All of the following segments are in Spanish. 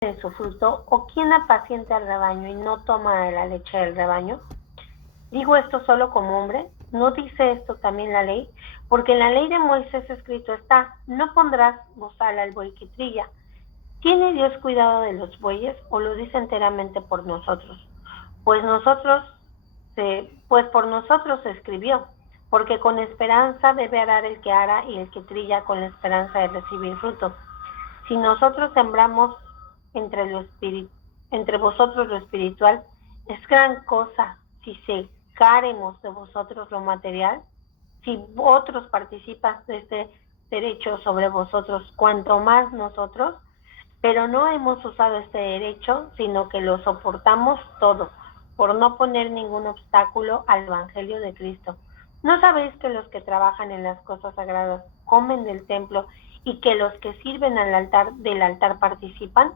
de su fruto, o quién apacienta el rebaño y no toma de la leche del rebaño? ¿Digo esto solo como hombre? ¿No dice esto también la ley? Porque en la ley de Moisés escrito está: no pondrás bozal al buey que trilla. ¿Tiene Dios cuidado de los bueyes, o lo dice enteramente por nosotros? Pues por nosotros se escribió, porque con esperanza debe arar el que ara, y el que trilla con la esperanza de recibir fruto. Si nosotros sembramos entre vosotros lo espiritual, es gran cosa si secáremos de vosotros lo material. Si otros participan de este derecho sobre vosotros, cuanto más nosotros. Pero no hemos usado este derecho, sino que lo soportamos todo, por no poner ningún obstáculo al Evangelio de Cristo. ¿No sabéis que los que trabajan en las cosas sagradas comen del templo, y que los que sirven del altar participan?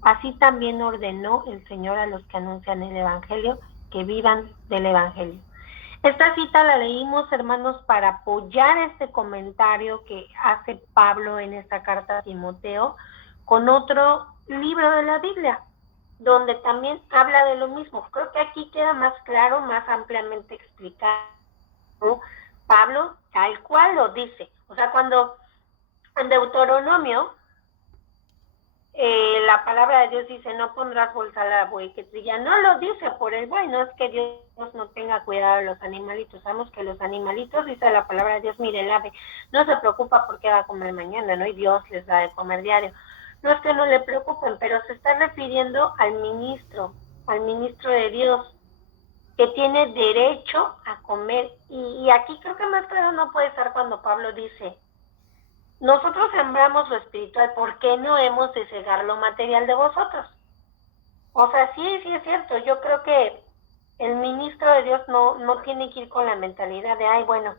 Así también ordenó el Señor a los que anuncian el Evangelio, que vivan del Evangelio. Esta cita la leímos, hermanos, para apoyar este comentario que hace Pablo en esta carta a Timoteo con otro libro de la Biblia, donde también habla de lo mismo. Creo que aquí queda más claro, más ampliamente explicado. Pablo tal cual lo dice. O sea, cuando en Deuteronomio la palabra de Dios dice: no pondrás bozal al buey que trilla, no lo dice por el buey, no es que Dios no tenga cuidado de los animalitos. Sabemos que los animalitos, dice la palabra de Dios, mire, el ave no se preocupa por qué va a comer mañana, ¿no? Y Dios les da de comer diario. No es que no le preocupen, pero se está refiriendo al ministro de Dios, que tiene derecho a comer. Y aquí creo que más claro no puede estar cuando Pablo dice: nosotros sembramos lo espiritual, ¿por qué no hemos de cegar lo material de vosotros? O sea, sí es cierto. Yo creo que el ministro de Dios no tiene que ir con la mentalidad de: ay, bueno,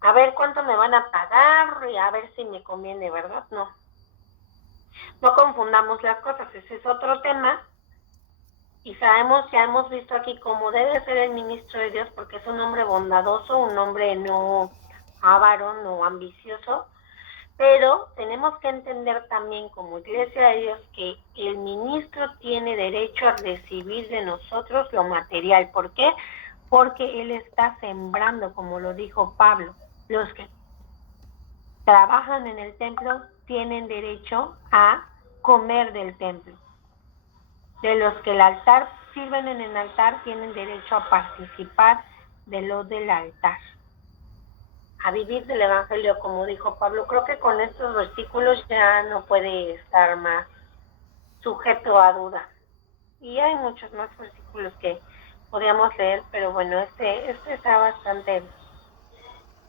a ver cuánto me van a pagar y a ver si me conviene, ¿verdad? No confundamos las cosas. Ese es otro tema. Y sabemos, ya hemos visto aquí cómo debe ser el ministro de Dios, porque es un hombre bondadoso, un hombre no avaro, no ambicioso. Pero tenemos que entender también, como Iglesia de Dios, que el ministro tiene derecho a recibir de nosotros lo material. ¿Por qué? Porque él está sembrando, como lo dijo Pablo. Los que trabajan en el templo tienen derecho a comer del templo. De los que el altar sirven en el altar tienen derecho a participar de lo del altar, a vivir del Evangelio, como dijo Pablo. Creo que con estos versículos ya no puede estar más sujeto a duda. Y hay muchos más versículos que podríamos leer, pero bueno, este está bastante,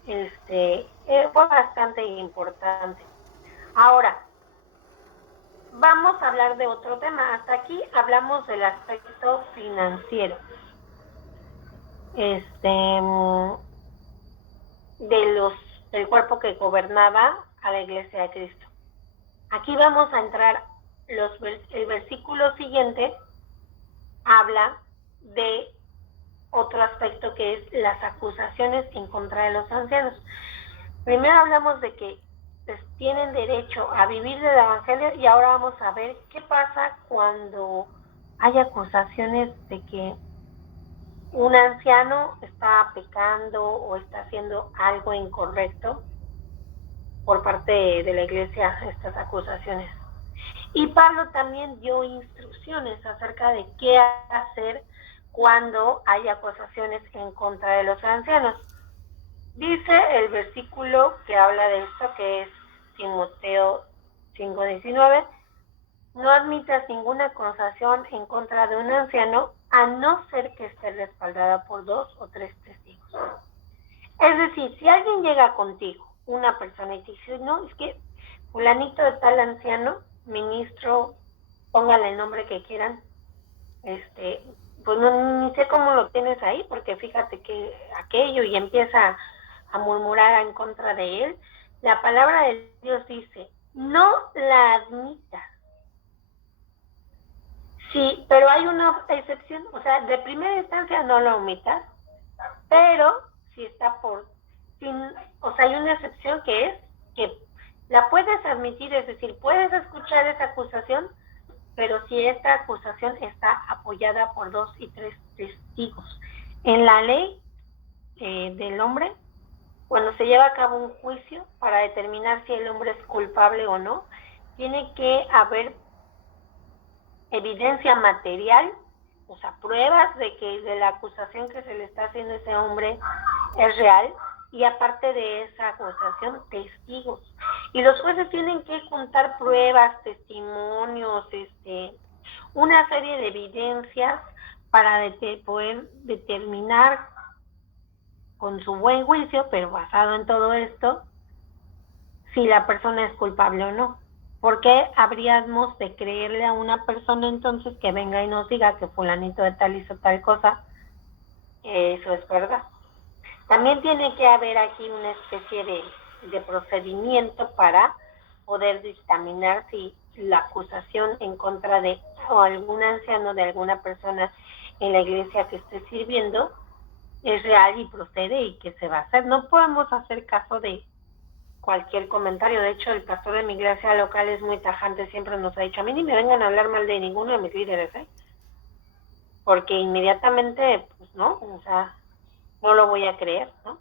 fue bastante importante. Ahora, vamos a hablar de otro tema. Hasta aquí hablamos del aspecto financiero. Del cuerpo que gobernaba a la Iglesia de Cristo. Aquí vamos a entrar, el versículo siguiente habla de otro aspecto, que es las acusaciones en contra de los ancianos. Primero hablamos de que pues, tienen derecho a vivir del Evangelio, y ahora vamos a ver qué pasa cuando hay acusaciones de que un anciano está pecando o está haciendo algo incorrecto por parte de la Iglesia, estas acusaciones. Y Pablo también dio instrucciones acerca de qué hacer cuando hay acusaciones en contra de los ancianos. Dice el versículo que habla de esto, que es Timoteo 5:19: no admitas ninguna acusación en contra de un anciano, a no ser que esté respaldada por 2 o 3 testigos. Es decir, si alguien llega contigo, una persona, y te dice: no, es que fulanito de tal anciano, ministro, póngale el nombre que quieran, pues ni sé cómo lo tienes ahí, porque fíjate que aquello, y empieza a murmurar en contra de él. La palabra de Dios dice: no la admitas. Sí, pero hay una excepción. O sea, de primera instancia no lo omitas, pero si está hay una excepción, que es que la puedes admitir, es decir, puedes escuchar esa acusación, pero si esta acusación está apoyada por 2 y 3 testigos. En la ley del hombre, cuando se lleva a cabo un juicio para determinar si el hombre es culpable o no, tiene que haber evidencia material, o sea, pruebas de la acusación que se le está haciendo a ese hombre es real, y aparte de esa acusación, testigos. Y los jueces tienen que juntar pruebas, testimonios, una serie de evidencias para poder determinar con su buen juicio, pero basado en todo esto, si la persona es culpable o no. ¿Por qué habríamos de creerle a una persona entonces que venga y nos diga que fulanito de tal hizo tal cosa? Eso es verdad. También tiene que haber aquí una especie de procedimiento para poder dictaminar si la acusación en contra de o algún anciano de alguna persona en la iglesia que esté sirviendo es real y procede y que se va a hacer. No podemos hacer caso de cualquier comentario. De hecho, el pastor de mi iglesia local es muy tajante, siempre nos ha dicho, a mí ni me vengan a hablar mal de ninguno de mis líderes, porque inmediatamente, pues no, o sea, no lo voy a creer, ¿no?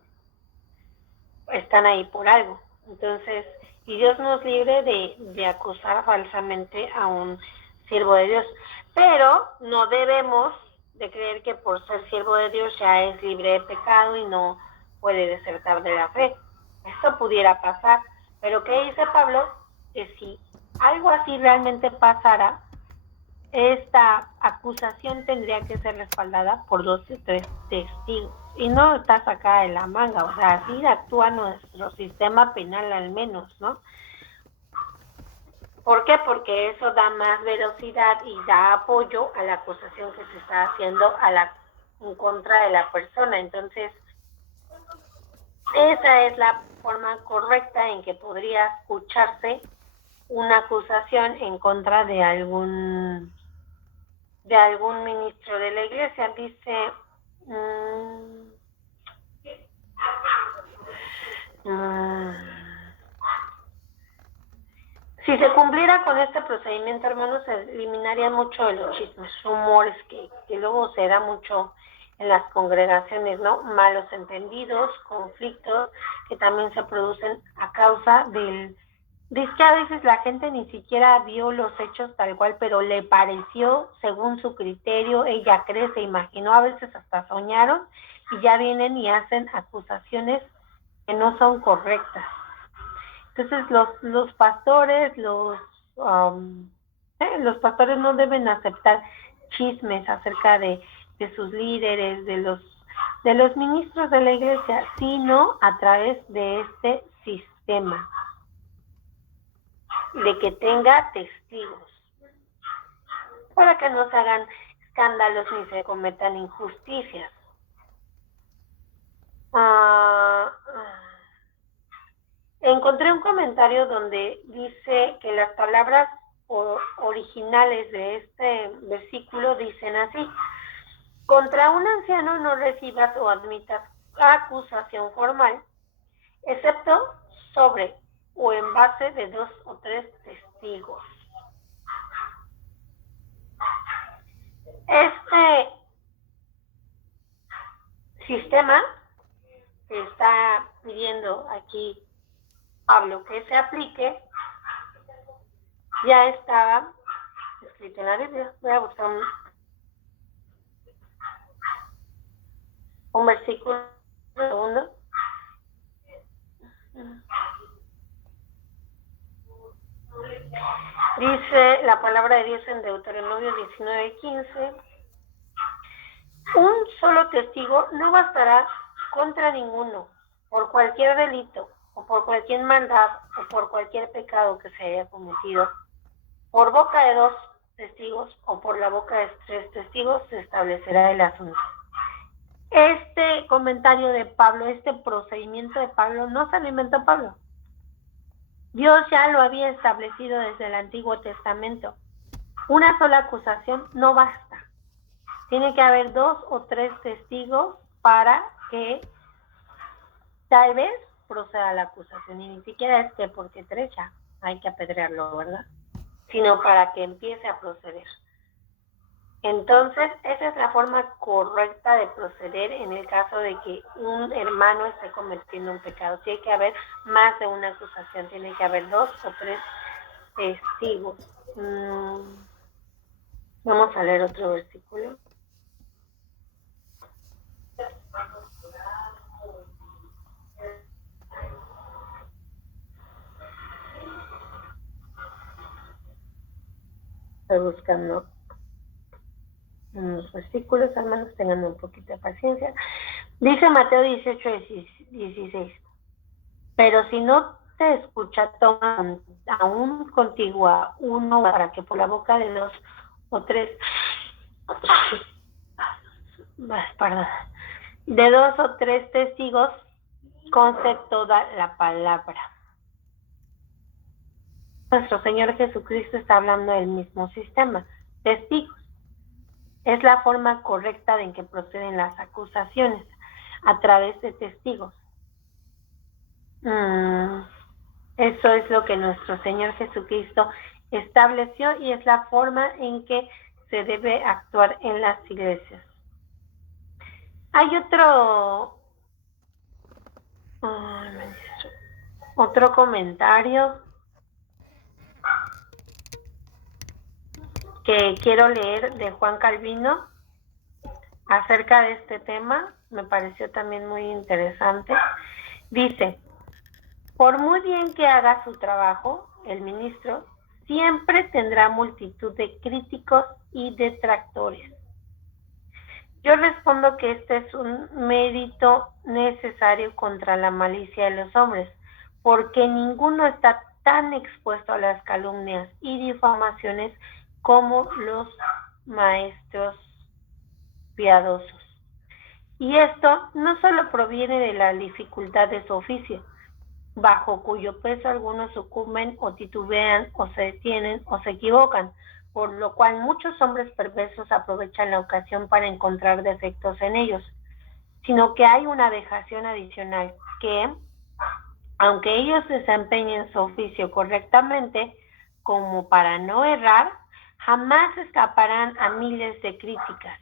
Están ahí por algo. Entonces, y Dios nos libre de acusar falsamente a un siervo de Dios. Pero no debemos de creer que por ser siervo de Dios ya es libre de pecado y no puede desertar de la fe. Esto pudiera pasar. Pero ¿qué dice Pablo? Que si algo así realmente pasara, esta acusación tendría que ser respaldada por 2 o 3 testigos. Y no está sacada de la manga, o sea, así actúa nuestro sistema penal al menos, ¿no? ¿Por qué? Porque eso da más velocidad y da apoyo a la acusación que se está haciendo en contra de la persona. Entonces, esa es la forma correcta en que podría escucharse una acusación en contra de algún ministro de la iglesia. Dice, si se cumpliera con este procedimiento, hermanos, se eliminaría mucho de los chismes, rumores que luego se da mucho en las congregaciones, ¿no? Malos entendidos, conflictos que también se producen a causa de que a veces la gente ni siquiera vio los hechos tal cual, pero le pareció según su criterio, ella cree, se imaginó, a veces hasta soñaron y ya vienen y hacen acusaciones que no son correctas. Entonces los pastores, los pastores no deben aceptar chismes acerca de sus líderes, de los ministros de la iglesia, sino a través de este sistema, de que tenga testigos, para que no se hagan escándalos ni se cometan injusticias. Encontré un comentario donde dice que las palabras originales de este versículo dicen así: contra un anciano no recibas o admitas acusación formal, excepto sobre o en base de 2 o 3 testigos. Este sistema que está pidiendo aquí Pablo que se aplique ya estaba escrito en la Biblia. Voy a buscar un versículo, un segundo. Dice la palabra de Dios en Deuteronomio 19:15: un solo testigo no bastará contra ninguno, por cualquier delito, o por cualquier maldad, o por cualquier pecado que se haya cometido. Por boca de 2 testigos, o por la boca de 3 testigos, se establecerá el asunto. Este comentario de Pablo, este procedimiento de Pablo, no se lo inventó Pablo. Dios ya lo había establecido desde el Antiguo Testamento. Una sola acusación no basta. Tiene que haber 2 o 3 testigos para que tal vez proceda la acusación. Y ni siquiera es que porque 3 ya hay que apedrearlo, ¿verdad? sino para que empiece a proceder. Entonces, esa es la forma correcta de proceder en el caso de que un hermano esté cometiendo un pecado. Tiene que haber más de una acusación, tiene que haber 2 o 3 testigos. Vamos a leer otro versículo. Estoy buscando unos versículos, hermanos, tengan un poquito de paciencia. Dice Mateo 18:16, pero si no te escucha, toma aún contigo a uno para que por la boca de 2 o 3, perdón, de 2 o 3 testigos conste toda la palabra. Nuestro Señor Jesucristo está hablando del mismo sistema, testigos. Es la forma correcta en que proceden las acusaciones, a través de testigos. Eso es lo que nuestro Señor Jesucristo estableció y es la forma en que se debe actuar en las iglesias. Hay otro comentario que quiero leer de Juan Calvino acerca de este tema. Me pareció también muy interesante. Dice: por muy bien que haga su trabajo, el ministro siempre tendrá multitud de críticos y detractores. Yo respondo que este es un mérito necesario contra la malicia de los hombres, porque ninguno está tan expuesto a las calumnias y difamaciones como los maestros piadosos. Y esto no solo proviene de la dificultad de su oficio, bajo cuyo peso algunos sucumben o titubean o se detienen o se equivocan, por lo cual muchos hombres perversos aprovechan la ocasión para encontrar defectos en ellos, sino que hay una vejación adicional que, aunque ellos desempeñen su oficio correctamente, como para no errar, jamás escaparán a miles de críticas.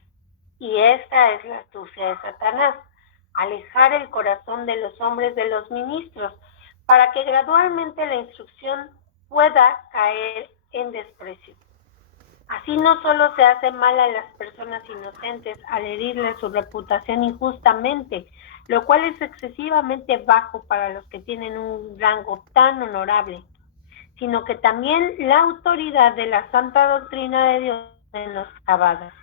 Y esta es la astucia de Satanás: alejar el corazón de los hombres de los ministros, para que gradualmente la instrucción pueda caer en desprecio. Así no solo se hace mal a las personas inocentes al herirles su reputación injustamente, lo cual es excesivamente bajo para los que tienen un rango tan honorable, sino que también la autoridad de la santa doctrina de Dios en los grabados.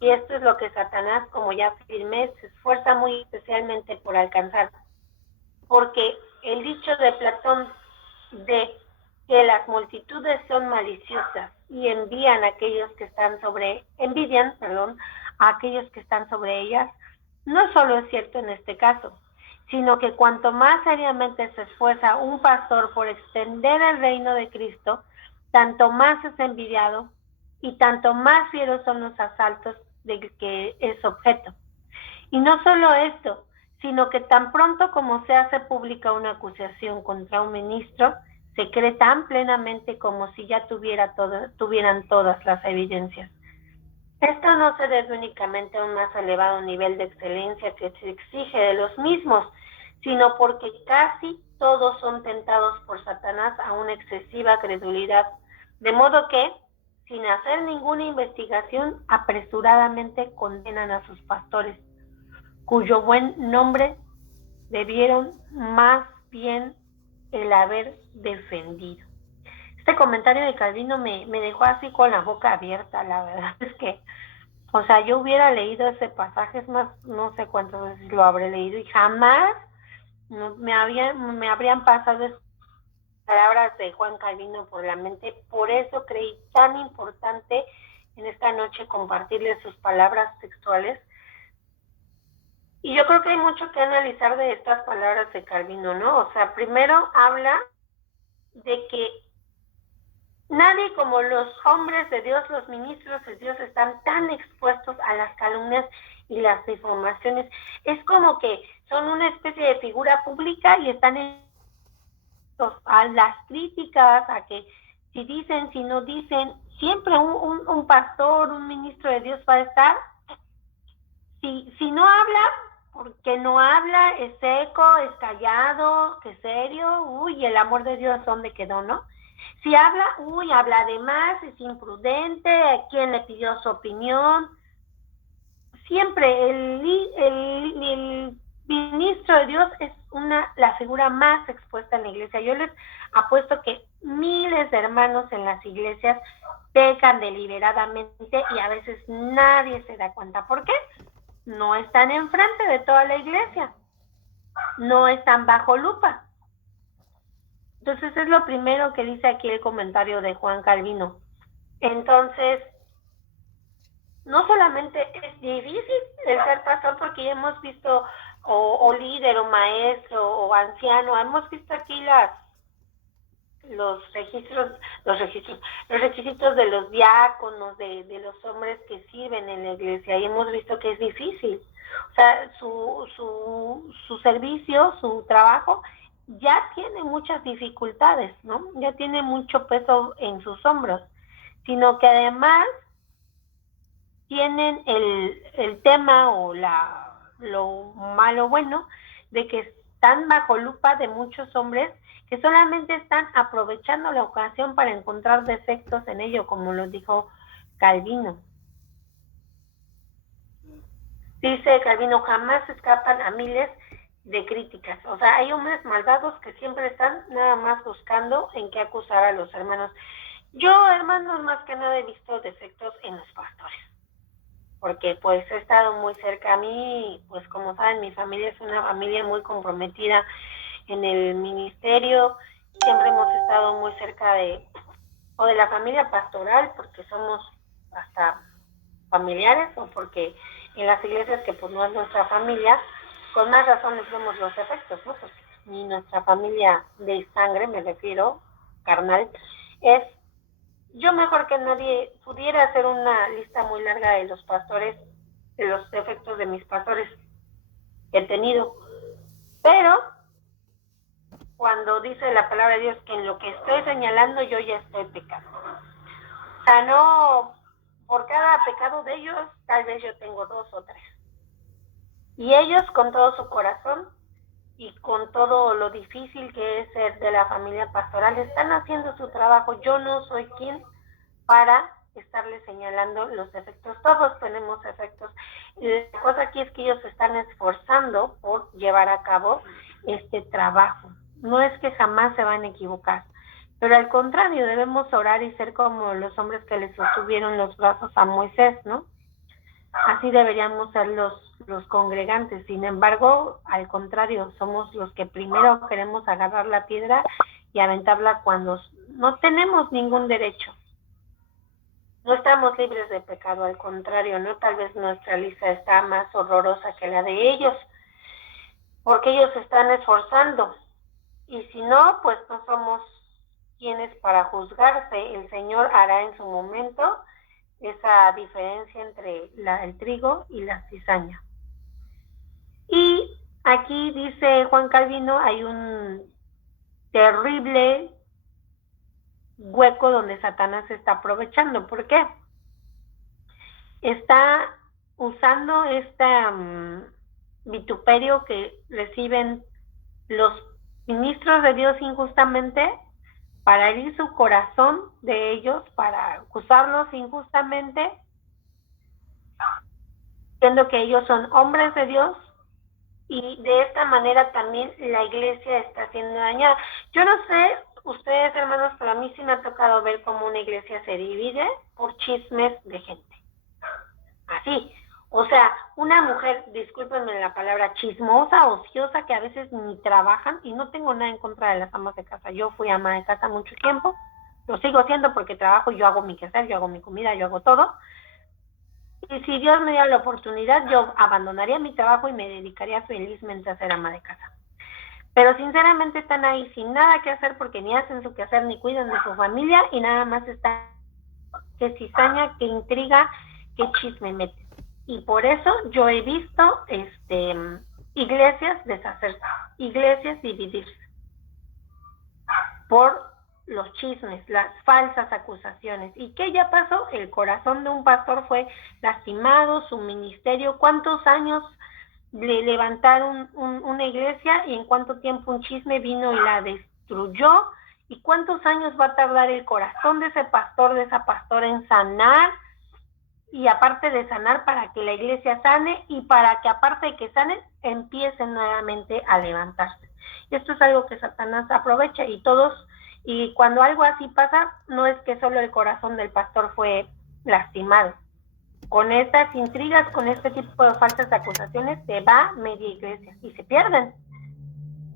Y esto es lo que Satanás, como ya afirmé, se esfuerza muy especialmente por alcanzar, porque el dicho de Platón de que las multitudes son maliciosas y envidian a aquellos que están sobre ellas, no solo es cierto en este caso, sino que cuanto más seriamente se esfuerza un pastor por extender el reino de Cristo, tanto más es envidiado y tanto más fieros son los asaltos de que es objeto. Y no solo esto, sino que tan pronto como se hace pública una acusación contra un ministro, se cree tan plenamente como si ya tuvieran todas las evidencias. Esto no se debe únicamente a un más elevado nivel de excelencia que se exige de los mismos, sino porque casi todos son tentados por Satanás a una excesiva credulidad, de modo que, sin hacer ninguna investigación, apresuradamente condenan a sus pastores, cuyo buen nombre debieron más bien el haber defendido. Este comentario de Calvino me dejó así con la boca abierta. La verdad es que, yo hubiera leído ese pasaje, es más, no sé cuántas veces lo habré leído y jamás me habrían pasado palabras de Juan Calvino por la mente. Por eso creí tan importante en esta noche compartirles sus palabras textuales. Y yo creo que hay mucho que analizar de estas palabras de Calvino, ¿no? Primero habla de que nadie como los hombres de Dios, los ministros de Dios, están tan expuestos a las calumnias y las difamaciones. Es como que son una especie de figura pública y están a las críticas, a que si dicen, si no dicen, siempre un pastor, un ministro de Dios va a estar. Si no habla, porque no habla, es seco, es callado, que serio, uy, el amor de Dios, ¿dónde quedó, no? Si habla, uy, habla de más, es imprudente, ¿a quién le pidió su opinión? Siempre el ministro de Dios es la figura más expuesta en la iglesia. Yo les apuesto que miles de hermanos en las iglesias pecan deliberadamente y a veces nadie se da cuenta. ¿Por qué? No están enfrente de toda la iglesia, no están bajo lupa. Entonces es lo primero que dice aquí el comentario de Juan Calvino. Entonces, no solamente es difícil el ser pastor, porque ya hemos visto, o líder, o maestro, o anciano, hemos visto aquí los requisitos de los diáconos, de los hombres que sirven en la iglesia, y hemos visto que es difícil. O sea, su servicio, su trabajo, ya tiene muchas dificultades, ¿no? Ya tiene mucho peso en sus hombros, sino que además tienen el tema o lo malo bueno de que están bajo lupa de muchos hombres que solamente están aprovechando la ocasión para encontrar defectos en ello, como lo dijo Calvino. Dice Calvino, jamás escapan a miles de críticas. O sea, hay hombres malvados que siempre están nada más buscando en qué acusar a los hermanos. Yo, hermanos, más que nada he visto defectos en los pastores, porque pues he estado muy cerca. A mí, pues como saben, mi familia es una familia muy comprometida en el ministerio. Siempre hemos estado muy cerca de la familia pastoral, porque somos hasta familiares, o porque en las iglesias que pues no es nuestra familia, con más razones vemos los efectos, ¿no? Porque ni nuestra familia de sangre, me refiero, carnal, es. Yo mejor que nadie pudiera hacer una lista muy larga de los pastores, de los defectos de mis pastores que he tenido. Pero cuando dice la palabra de Dios que en lo que estoy señalando yo ya estoy pecando. O sea, no, por cada pecado de ellos, tal vez yo tengo 2 o 3. Y ellos con todo su corazón y con todo lo difícil que es ser de la familia pastoral, están haciendo su trabajo. Yo no soy quien para estarles señalando los defectos. Todos tenemos defectos. La cosa aquí es que ellos se están esforzando por llevar a cabo este trabajo. No es que jamás se van a equivocar, pero al contrario, debemos orar y ser como los hombres que le sostuvieron los brazos a Moisés, ¿no? Así deberíamos ser los congregantes. Sin embargo, al contrario, somos los que primero queremos agarrar la piedra y aventarla cuando no tenemos ningún derecho. No estamos libres de pecado, al contrario, ¿no? Tal vez nuestra lista está más horrorosa que la de ellos, porque ellos se están esforzando. Y si no, pues no somos quienes para juzgarse. El Señor hará en su momento esa diferencia entre el trigo y la cizaña. Y aquí dice Juan Calvino, hay un terrible hueco donde Satanás se está aprovechando. ¿Por qué? Está usando este vituperio que reciben los ministros de Dios injustamente para herir su corazón de ellos, para acusarlos injustamente, siendo que ellos son hombres de Dios, y de esta manera también la iglesia está siendo dañada. Yo no sé ustedes, hermanos, pero a mí sí me ha tocado ver cómo una iglesia se divide por chismes de gente. Así. O sea, una mujer, discúlpenme la palabra, chismosa, ociosa, que a veces ni trabajan, y no tengo nada en contra de las amas de casa. Yo fui ama de casa mucho tiempo, lo sigo siendo porque trabajo, yo hago mi quehacer, yo hago mi comida, yo hago todo. Y si Dios me diera la oportunidad, yo abandonaría mi trabajo y me dedicaría felizmente a ser ama de casa. Pero sinceramente están ahí sin nada que hacer, porque ni hacen su quehacer ni cuidan de su familia, y nada más están que cizaña, que intriga, que chisme meten. Y por eso yo he visto iglesias deshacerse, iglesias dividirse por los chismes, las falsas acusaciones. ¿Y qué ya pasó? El corazón de un pastor fue lastimado, su ministerio, ¿cuántos años le levantaron una iglesia y en cuánto tiempo un chisme vino y la destruyó? ¿Y cuántos años va a tardar el corazón de ese pastor, de esa pastora en sanar? Y aparte de sanar, para que la iglesia sane y para que aparte de que sanen, empiecen nuevamente a levantarse. Esto es algo que Satanás aprovecha y cuando algo así pasa, no es que solo el corazón del pastor fue lastimado. Con estas intrigas, con este tipo de falsas acusaciones, se va media iglesia y se pierden.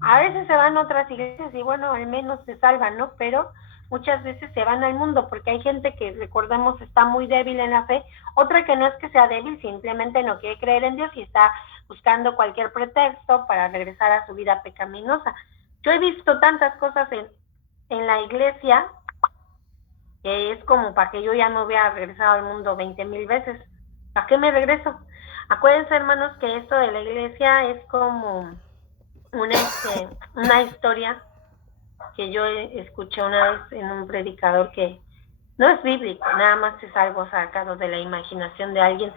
A veces se van a otras iglesias y bueno, al menos se salvan, ¿no? Pero muchas veces se van al mundo porque hay gente que, recordemos, está muy débil en la fe, otra que no es que sea débil, simplemente no quiere creer en Dios y está buscando cualquier pretexto para regresar a su vida pecaminosa. Yo he visto tantas cosas en la iglesia que es como para que yo ya no hubiera regresado al mundo 20,000 veces. ¿Para qué me regreso? Acuérdense, hermanos, que esto de la iglesia es como una historia que yo escuché una vez en un predicador que no es bíblico, nada más es algo sacado de la imaginación de alguien.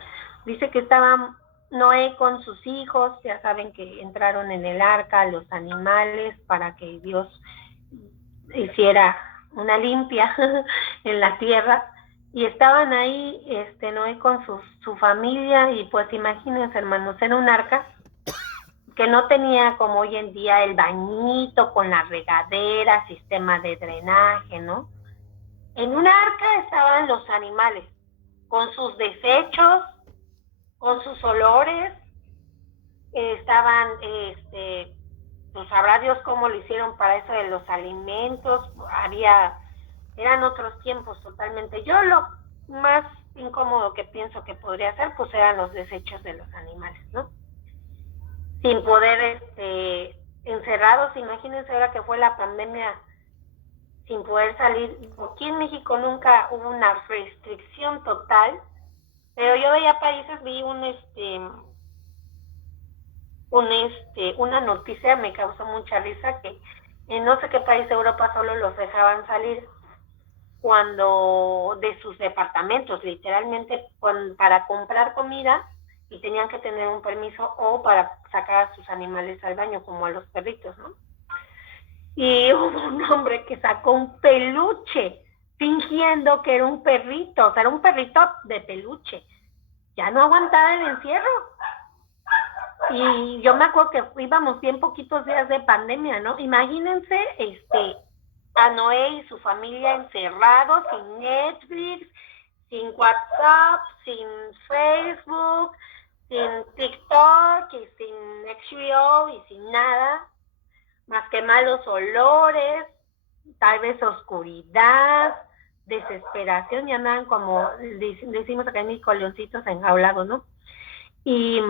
Dice que estaba Noé con sus hijos, ya saben que entraron en el arca los animales para que Dios hiciera una limpia en la tierra, y estaban ahí Noé con su familia, y pues imagínense, hermanos, era un arca que no tenía como hoy en día el bañito con la regadera, sistema de drenaje, ¿no? En un arca estaban los animales, con sus desechos, con sus olores, estaban, pues sabrá Dios cómo lo hicieron para eso de los alimentos, eran otros tiempos totalmente. Yo lo más incómodo que pienso que podría ser, pues eran los desechos de los animales, ¿no? Sin poder, encerrados, imagínense ahora que fue la pandemia, sin poder salir. Aquí en México nunca hubo una restricción total, pero yo veía países, vi una noticia, me causó mucha risa, que en no sé qué país de Europa solo los dejaban salir cuando de sus departamentos, literalmente para comprar comida, y tenían que tener un permiso o para sacar a sus animales al baño, como a los perritos, ¿no? Y hubo un hombre que sacó un peluche fingiendo que era un perrito, o sea, era un perrito de peluche. Ya no aguantaba el encierro. Y yo me acuerdo que íbamos bien poquitos días de pandemia, ¿no? Imagínense, a Noé y su familia encerrados, sin Netflix, sin WhatsApp, sin Facebook, sin TikTok y sin HBO y sin nada, más que malos olores, tal vez oscuridad, desesperación, y andaban como decimos acá en México, leoncitos enjaulados, ¿no? Y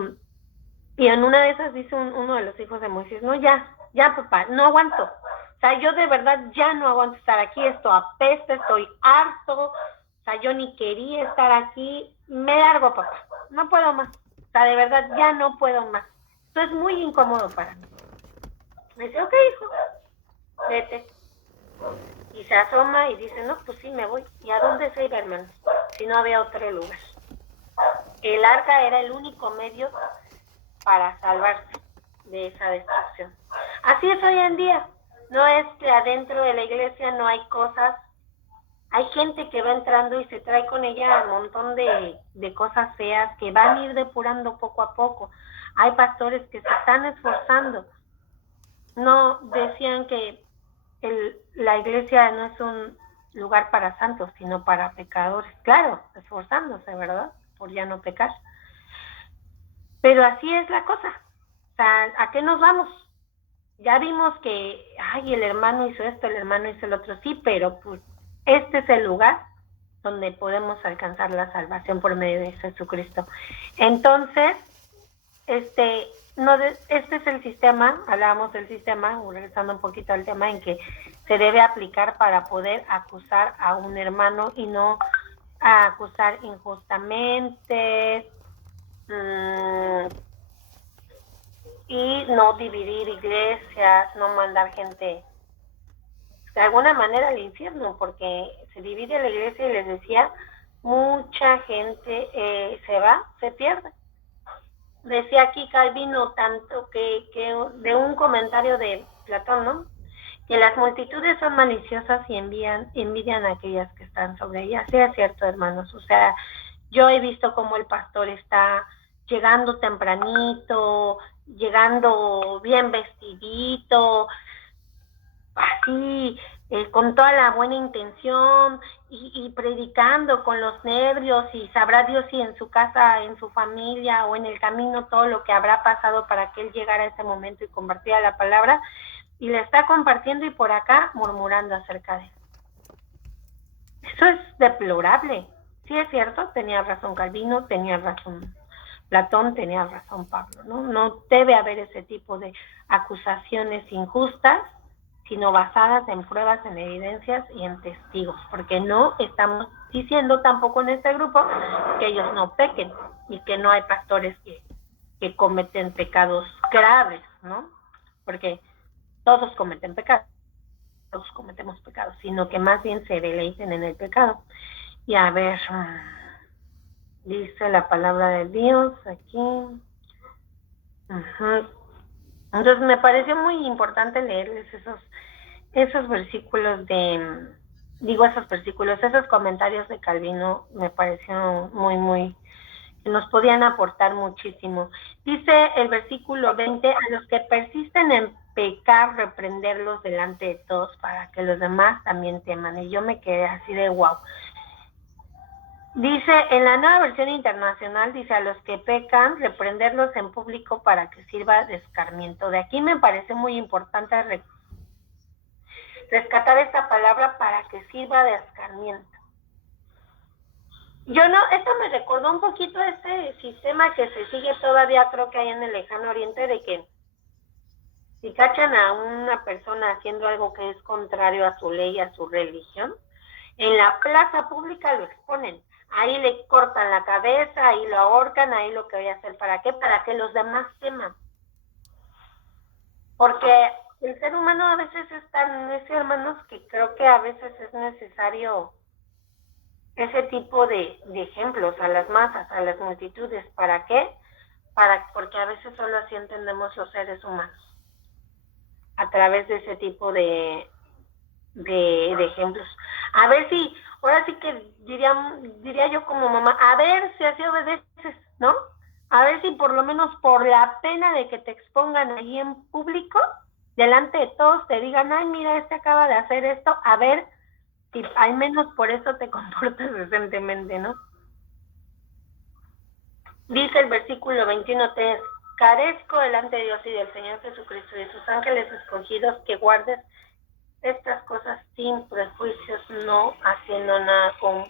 en una de esas dice uno de los hijos de Moisés, no, ya papá, no aguanto. O sea, yo de verdad ya no aguanto estar aquí, esto apesta, estoy harto, o sea, yo ni quería estar aquí, me largo, papá, no puedo más. O sea, de verdad ya no puedo más. Esto es muy incómodo para mí. Me dice, ok, hijo, vete. Y se asoma y dice, no, pues sí, me voy. ¿Y a dónde se iba, hermanos? Si no había otro lugar. El arca era el único medio para salvarse de esa destrucción. Así es hoy en día. No es que adentro de la iglesia no hay cosas. Hay gente que va entrando y se trae con ella un montón de cosas feas que van a ir depurando poco a poco. Hay pastores que se están esforzando. No decían que la iglesia no es un lugar para santos, sino para pecadores. Claro, esforzándose, ¿verdad? Por ya no pecar. Pero así es la cosa. O sea, ¿a qué nos vamos? Ya vimos que, ay, el hermano hizo esto, el hermano hizo el otro, sí, pero pues este es el lugar donde podemos alcanzar la salvación por medio de Jesucristo. Entonces, este es el sistema, hablábamos del sistema, regresando un poquito al tema, en que se debe aplicar para poder acusar a un hermano y no a acusar injustamente, y no dividir iglesias, no mandar gente de alguna manera al infierno, porque se divide la iglesia y les decía, mucha gente se pierde. Decía aquí Calvino tanto que de un comentario de Platón, ¿no? Que las multitudes son maliciosas y envidian a aquellas que están sobre ellas. Sí, es cierto, hermanos. O sea, yo he visto cómo el pastor está llegando tempranito, llegando bien vestidito, así, con toda la buena intención y predicando con los nervios, y sabrá Dios si en su casa, en su familia o en el camino todo lo que habrá pasado para que él llegara a ese momento y compartiera la palabra, y la está compartiendo y por acá murmurando acerca de él. Eso es deplorable. Sí, es cierto, tenía razón Calvino, tenía razón Platón, tenía razón Pablo, ¿no? No debe haber ese tipo de acusaciones injustas, sino basadas en pruebas, en evidencias y en testigos, porque no estamos diciendo tampoco en este grupo que ellos no pequen y que no hay pastores que cometen pecados graves, ¿no? Porque todos cometen pecados, todos cometemos pecados, sino que más bien se deleiten en el pecado. Y a ver, dice la palabra de Dios aquí. Entonces me pareció muy importante leerles esos versículos esos comentarios de Calvino. Me parecieron muy, que nos podían aportar muchísimo. Dice el versículo 20, a los que persisten en pecar, reprenderlos delante de todos para que los demás también teman. Y yo me quedé así de wow. Dice, en la Nueva Versión Internacional, dice, a los que pecan, reprenderlos en público para que sirva de escarmiento. De aquí me parece muy importante rescatar esta palabra, para que sirva de escarmiento. Esto me recordó un poquito ese sistema que se sigue todavía, creo que hay en el lejano oriente, de que si cachan a una persona haciendo algo que es contrario a su ley, a su religión, en la plaza pública lo exponen. Ahí le cortan la cabeza, ahí lo ahorcan, ahí lo que voy a hacer. ¿Para qué? Para que los demás teman. Porque el ser humano a veces es tan necio, hermanos, que creo que a veces es necesario ese tipo de ejemplos a las masas, a las multitudes. ¿Para qué? Porque a veces solo así entendemos los seres humanos, a través de ese tipo de ejemplos. A ver si, ahora sí que diría yo como mamá, a ver si así obedeces, ¿no? A ver si por lo menos por la pena de que te expongan ahí en público, delante de todos, te digan, ay, mira, este acaba de hacer esto, a ver si al menos por eso te comportas decentemente, ¿no? Dice el versículo 21:3, carezco delante de Dios y del Señor Jesucristo y de sus ángeles escogidos, que guardes estas cosas sin prejuicios, no haciendo nada con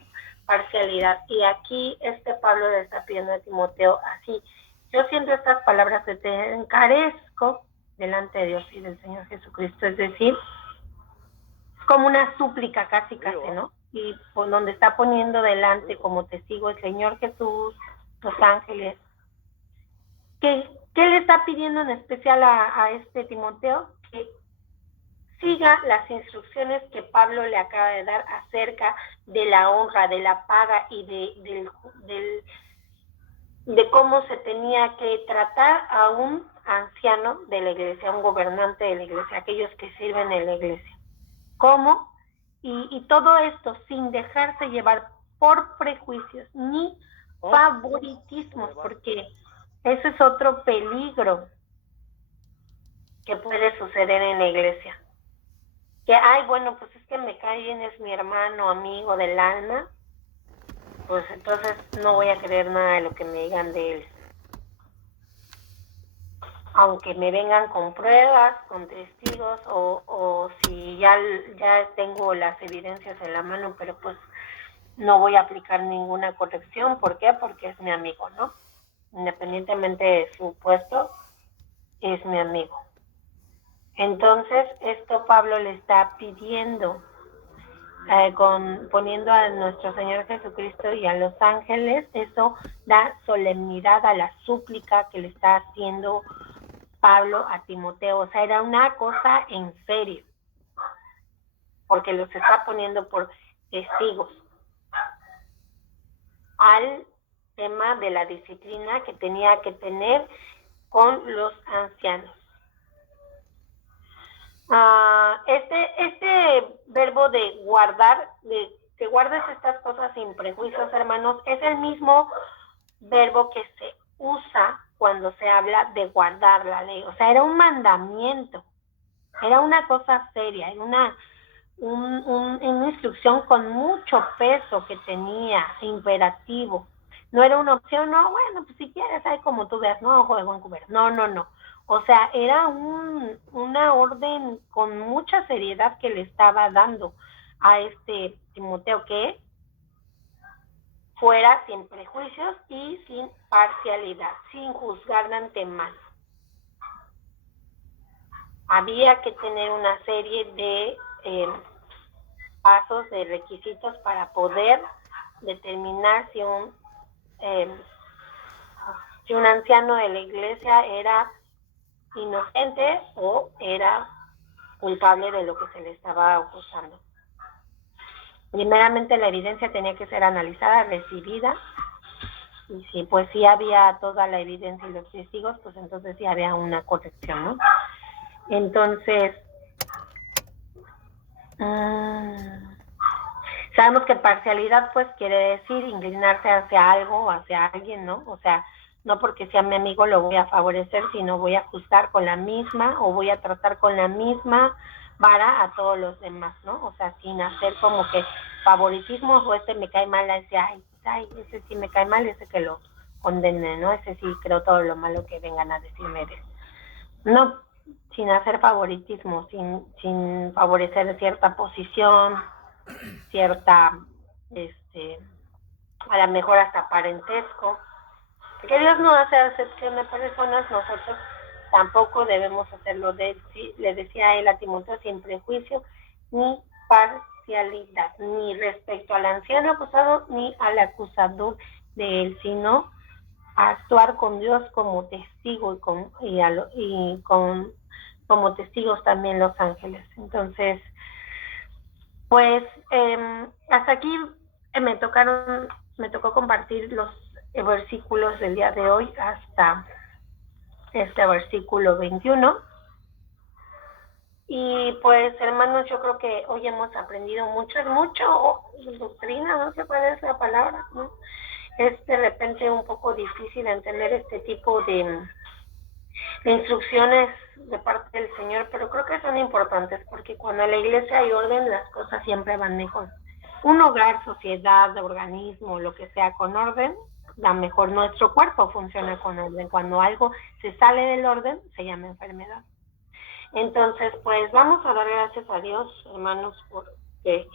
parcialidad. Y aquí Pablo le está pidiendo a Timoteo así. Yo siento estas palabras de te encarezco delante de Dios y del Señor Jesucristo, es decir, es como una súplica casi, ¿no? Y por donde está poniendo delante como testigo el Señor Jesús, los ángeles. ¿Qué le está pidiendo en especial a Timoteo? Que siga las instrucciones que Pablo le acaba de dar acerca de la honra, de la paga y de cómo se tenía que tratar a un anciano de la iglesia, a un gobernante de la iglesia, aquellos que sirven en la iglesia. ¿Cómo? Y todo esto sin dejarse llevar por prejuicios ni favoritismos, porque ese es otro peligro que puede suceder en la iglesia. Que, ay, bueno, pues es que me cae bien, es mi hermano, amigo del alma, pues entonces no voy a creer nada de lo que me digan de él. Aunque me vengan con pruebas, con testigos, o si ya tengo las evidencias en la mano, pero pues no voy a aplicar ninguna corrección. ¿Por qué? Porque es mi amigo, ¿no? Independientemente de su puesto, es mi amigo. Entonces, esto Pablo le está pidiendo, poniendo a nuestro Señor Jesucristo y a los ángeles. Eso da solemnidad a la súplica que le está haciendo Pablo a Timoteo. O sea, era una cosa en serio. porque los está poniendo por testigos al tema de la disciplina que tenía que tener con los ancianos. Este verbo de guardar, de que guardes estas cosas sin prejuicios, hermanos, es el mismo verbo que se usa cuando se habla de guardar la ley. O sea, era un mandamiento, era una cosa seria, era una instrucción con mucho peso que tenía, imperativo. No era una opción, no, bueno, pues si quieres, ahí como tú veas, no, ojo de buen cubero. No. O sea, era una orden con mucha seriedad que le estaba dando a este Timoteo, que fuera sin prejuicios y sin parcialidad, sin juzgar de antemano. Había que tener una serie de pasos, de requisitos para poder determinar si un anciano de la iglesia era inocente o era culpable de lo que se le estaba acusando. Primeramente, la evidencia tenía que ser analizada, recibida, y si pues sí había toda la evidencia y los testigos, pues entonces sí había una corrección, ¿no? Entonces, sabemos que parcialidad pues quiere decir inclinarse hacia algo o hacia alguien, ¿no? O sea, no porque sea mi amigo lo voy a favorecer, sino voy a juzgar con la misma o voy a tratar con la misma vara a todos los demás, ¿no? O sea, sin hacer como que favoritismo, o este me cae mal, ese, ay, ese sí me cae mal, ese que lo condene, ¿no? Ese sí creo todo lo malo que vengan a decirme de él. No, sin hacer favoritismo, sin favorecer cierta posición, cierta, a lo mejor hasta parentesco. Que Dios no hace acepción de personas, nosotros tampoco debemos hacerlo. Le decía a él a Timoteo, sin prejuicio ni parcialidad, ni respecto al anciano acusado ni al acusador de él, sino a actuar con Dios como testigo y como testigos también los ángeles. Entonces, pues hasta aquí me tocó compartir los versículos del día de hoy hasta este versículo 21. Y pues, hermanos, yo creo que hoy hemos aprendido mucho doctrina, no sé cuál es la palabra, ¿no? Es de repente un poco difícil entender este tipo de instrucciones de parte del Señor, pero creo que son importantes porque cuando en la iglesia hay orden, las cosas siempre van mejor. Un hogar, sociedad, organismo, lo que sea con orden, la mejor. Nuestro cuerpo funciona con orden. Cuando algo se sale del orden, se llama enfermedad. Entonces, pues vamos a dar gracias a Dios, hermanos, porque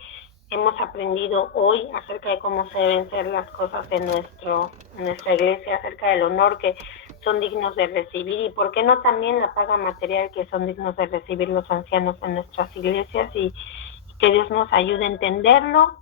hemos aprendido hoy acerca de cómo se deben ser las cosas en nuestra iglesia, acerca del honor que son dignos de recibir y por qué no también la paga material que son dignos de recibir los ancianos en nuestras iglesias, y que Dios nos ayude a entenderlo